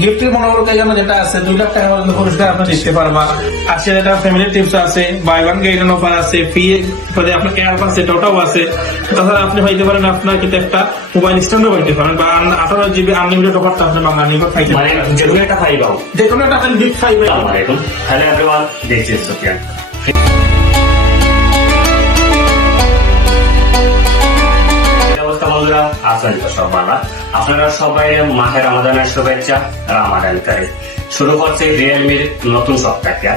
গিফটের মনোবলকে যেন যেটা আছে 2 লাখ টাকা পর্যন্ত পুরস্কার আপনি জিততে পারবা। আর সেটা ফ্যামিলি টিপস আছে, buy one get one offer আছে, ফ্রি পরে আপনার এয়ার পাস ওটাও আছে। তাছাড়া আপনি হইতে পারেন আপনার কিন্তু একটা মোবাইল স্ট্যান্ডও হইতে পারেন, বা 18 জিবি আনলিমিটেড অফারটা আপনি বাংলা নিয়ে খাইতে মানে যেগুলো একটা খাই পাবো, যে কোনো একটা আপনি গিফট পাইবেন। আসসালামু আলাইকুম, hello everyone, this is Sufiyan. বন্ধুরা আছেন তো সব ভালো? আপনারা সবাই মাহে রমাদানের শুভেচ্ছা। রামাদান কারিম। শুরু হচ্ছে রিয়েলমির নতুন শপ থেকে।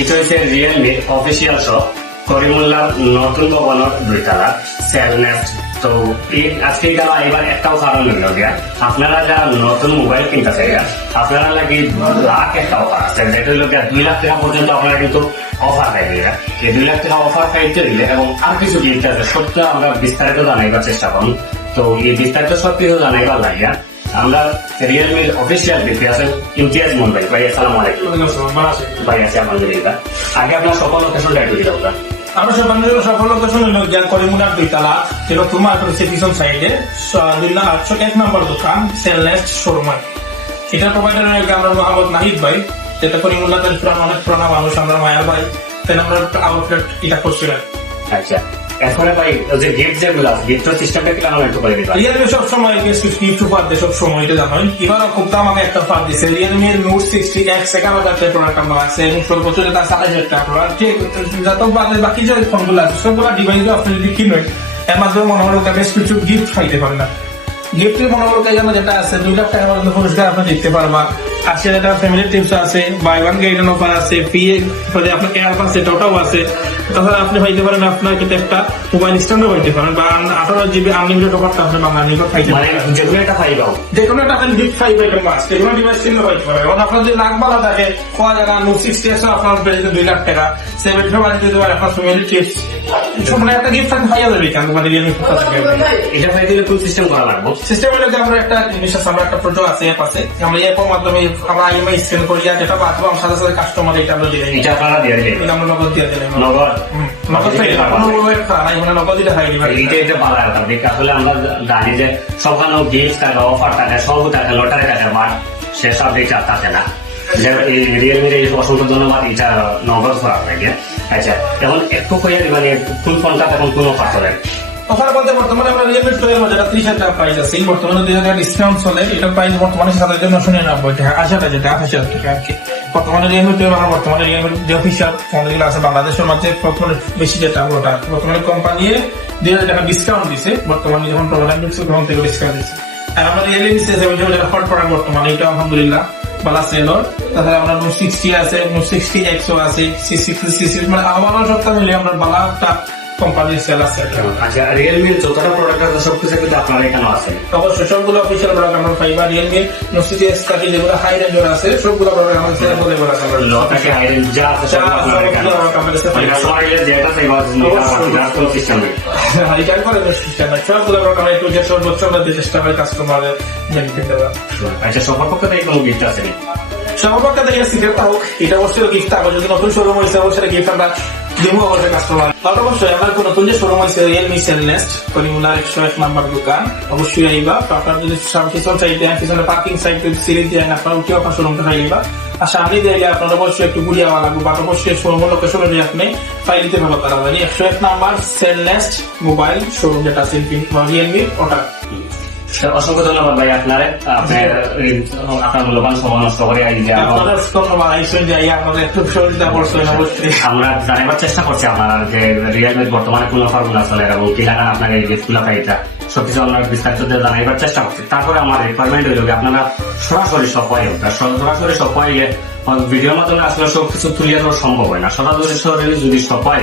এটা হচ্ছে রিয়েলমির অফিসিয়াল শপ, করিমুল্লাহ নতুন ভবনের 2 তলা সেলনেস্ট। তো আজকে গেল এবার একটাও কারণ হইল গিয়া, আপনারা যারা নতুন মোবাইল কিনতে চাই আপনারা লাগি লাখ একটা অফার আছে, যেটা হইল গিয়া 2 লাখ টাকা পর্যন্ত আপনারা কিন্তু অফার পাইবে। এই 2 লাখ টাকা অফার পাইতে দিলে এবং আর কিছু গিফট আছে, সবটা আমরা বিস্তারিত জানাইবার চেষ্টা করুন। তো এই বিস্তারিত সব কিছু জানাইবার লাগিয়া আমরা রিয়েলমির অফিসিয়াল বিক্রি আছে ইমতিয়াজ মন ভাই, আসসালামু আলাইকুম। ভাই আছে আলহামদুলিল্লাহ। আগে আপনার সকল লোকেশনটা একটু দিতে হবে। আমরা সফল লোকেশন হইল গিয়া করিমুল্লাহ 2 তলা, যেটা তোমার পিছন সাইডে 801 নম্বর দোকান সেলনেস্ট শোরুম। এটা প্রোভাইডার আমরা মোহাম্মদ নাহিদ ভাই, যেটা করিমুল্লাহ অনেক পুরানা মানুষ, আমরা মায়ার ভাই, তাই আমরা আউটলেট এটা করছিলেন। আচ্ছা, এরপরে ভাই যে গিফট যেগুলো গিফটের সিস্টেমটা কি আমরা একটু করে দিই। রিয়েলমি সবসময় গিফট অফার দেয়, সব সময় এটা জানেন। এবার খুব দাম আমাকে একটা অফার দিচ্ছে, রিয়েলমি নোট 60 X 11,000 টাকা প্রোডাক্ট আমরা আছে এবং সর্বোচ্চ এটা 27,000 টাকা প্রোডাক্ট। ঠিক যত বাকি যে ফোনগুলো আছে সবগুলো ডিভাইস আপনি যদি কিনেন এর মাধ্যমে মনে হলো বেশ কিছু গিফট পাইতে পারেন না। গিফটের মনোবলকে যেন যেটা আছে 2 লাখ টাকা পর্যন্ত পুরস্কার আপনি জিততে পারবা। আর সেটা ফ্যামিলি টিপস আছে, buy one get one offer আছে, ফ্রি পরে আপনার এয়ার পাস ওটাও আছে। তাছাড়া আপনি হইতে পারেন আপনার কিন্তু একটা মোবাইল স্ট্যান্ডও হইতে পারেন, বা 18 জিবি আনলিমিটেড অফারটা আপনি বাংলা নিয়ে খাইতে পারেন। যেগুলো একটা খাই পাবো, যে কোনো একটা আপনি গিফট পাইবেন মাস, যে কোনো ডিভাইস কিনলে হইতে পারে। এবং আপনার যদি লাখ বালা থাকে কোয়া জায়গা নোট 60 আছে আপনার পেয়ে 2 লাখ টাকা 70 বাড়ি দিতে পারে আপনার ফ্যামিলি টিপস। মানে একটা গিফট আপনি পাইয়া যাবে কেন মানে রিয়েলমি ফোন থেকে। এটা পাই দিলে কোন সিস্টেম করা লাগবে? সিস্টেম হলো যে আমরা একটা জিনিস আছে, আমরা একটা প্রোডাক্ট আছে অ্যাপ আছে, আমরা অ্যাপের মাধ্যমে আমরা IMI স্ক্যান করি আর যেটা পাঠাবো আমার সাথে সাথে কাস্টমার এটা আমরা দিয়ে দিই। এটা আপনারা দিয়ে দিলেন, এটা আমরা নগদ দিয়ে দিলাম। নগদ নগদ থেকে কোনো ওয়েব করা নাই, মানে নগদ দিতে হয়। এটা ভালো একটা দিক। আসলে আমরা জানি যে সবখানে গিফট থাকে, অফার থাকে, সব থাকে, লটারি থাকে, বাট সেসব দিকটা থাকে না। রিয়েলমির এই অসংখ্য ধন্যবাদ, এটা নগদ করা থাকে। আচ্ছা, এখন একটু কইয়া মানে কোন ফোনটা এখন কোন অফার চলে? অফার বলতে বর্তমানে আমরা রিয়েলমি 12 যেটা 30,000 টাকা প্রাইস আছে, এই বর্তমানে 2,000 টাকা ডিসকাউন্ট চলে। এটার প্রাইস বর্তমানে 7,990 টাকা, 80,000 যেটা 28,000 টাকা আর কি। বর্তমানে রিয়েলমি 12 আমরা বর্তমানে রিয়েলমি যে অফিসিয়াল ফোনগুলো আছে বাংলাদেশের মধ্যে বর্তমানে বেশি যেটা ওটা বর্তমানে কোম্পানি 2,000 টাকা ডিসকাউন্ট দিচ্ছে। বর্তমানে যখন প্রোডাক্ট দিচ্ছে তখন থেকে ডিসকাউন্ট দিচ্ছে। আর আমরা রিয়েলমি 7 যেটা হট প্রোডাক্ট বর্তমানে এটা আলহামদুলিল্লাহ বালা সেলর। তাছাড়া আমরা নোট 60 আছে, নোট 60 Xও আছে, C60 মানে আমার সপ্তাহ মিলে আমরা বালা একটা কোম্পানির সেল আছে। আচ্ছা, রিয়েলমির যতটা প্রোডাক্ট আছে সবকিছু কিন্তু আপনার এখানে আছে? অবশ্যই সবগুলো অফিসিয়াল প্রোডাক্ট আমরা পাইবা। রিয়েলমি নোট 60 X থাকে যেগুলো হাই রেঞ্জের আছে সবগুলো প্রোডাক্ট আমাদের সেল বলে বলা আছে। লটাকে হাই রেঞ্জ যা আছে সব আপনার এখানে আছে। এটা সবাইলে যেটা চাইবা এটা কোন সিস্টেম নেই, এটা করে সিস্টেম আছে। সবগুলো প্রোডাক্ট আমরা একটু যে সর্বোচ্চ আমরা দিয়ে চেষ্টা করি কাস্টমারের জেনে দেওয়া। আচ্ছা, সবার পক্ষ থেকে কোনো গিফট আছে নি? সবার থেকে সিক্রেট হোক, এটা অবশ্যই গিফট থাকবে। যদি নতুন শোরুম হয়েছে অবশ্যই গিফট আমরা দেবো অবশ্যই কাস্টমার। অবশ্যই আমার নতুন যে শোরুম হয়েছে রিয়েলমি সেলনেস্ট করিমুল্লাহ 101 নম্বর দোকান, অবশ্যই আইবা। আপনার যদি পিছন সাইডে পিছনে পার্কিং সাইড সিঁড়ি দিয়ে আপনার উঠে আপনার শোরুমটা খাইবা। আর সামনে দিয়ে আপনার অবশ্যই একটু ঘুরিয়ে আওয়া লাগবে, বা অবশ্যই শোরুম লোকেশন আপনি ফাইল দিতে পারবেন। তারা 101 নম্বর সেলনেস্ট মোবাইল শোরুম যেটা আছে রিয়েলমি ওটা। অসংখ্য ধন্যবাদ ভাই আপনার মূল্যবান সময় নষ্ট করে আমরা জানাবার চেষ্টা করছি আপনার যে রিয়েলমির বর্তমানে কোন অফার গুলো চলে এবং কি লাগান আপনার এই গিফট গুলো পাই, এটা সবকিছু আমরা বিস্তারিত জানাইবার চেষ্টা করছি। তারপরে আমার রিকোয়ারমেন্ট হইল আপনারা সরাসরি সব পাই ভিডিওর মাধ্যমে আসলে সবকিছু তুলিয়ে দেওয়া সম্ভব হয় না। সরাসরি যদি সব পাই